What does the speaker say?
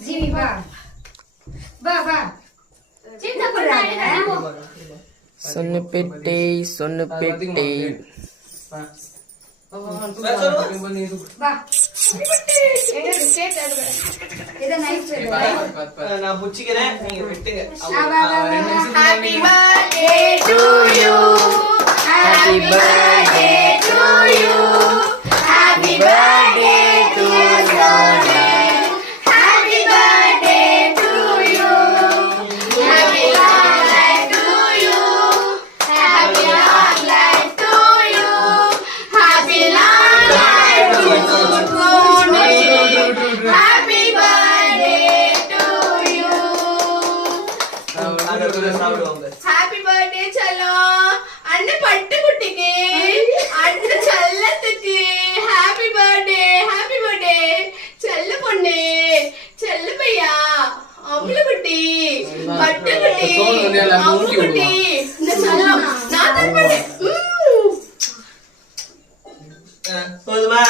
ஜீவி வா வா வா சின்ன போறாங்க சொன்ன பெட்டை சொன்ன பெட்டை வா எங்க ஸ்டேட் இத நைஸ் நான் புடிச்சிக்கிறேன் நீங்க விட்டுங்க happy birthday to you happy birthday to you happy birthday to you happy birthday to you happy long life to you happy long life to you happy long life to you happy birthday to you சாப்பிடுவாங்க happy birthday செல்லம் அண்ணன் பட்டு குட்டிக்கு அண்ணன் செல்லத்துக்கு happy birthday செல்ல பொண்ணு செல்ல பையா அம்பள குட்டி பட்டு குட்டி அம்பு குட்டி இந்த செல்லம் நான் தான் பண்ணேன் போதுமா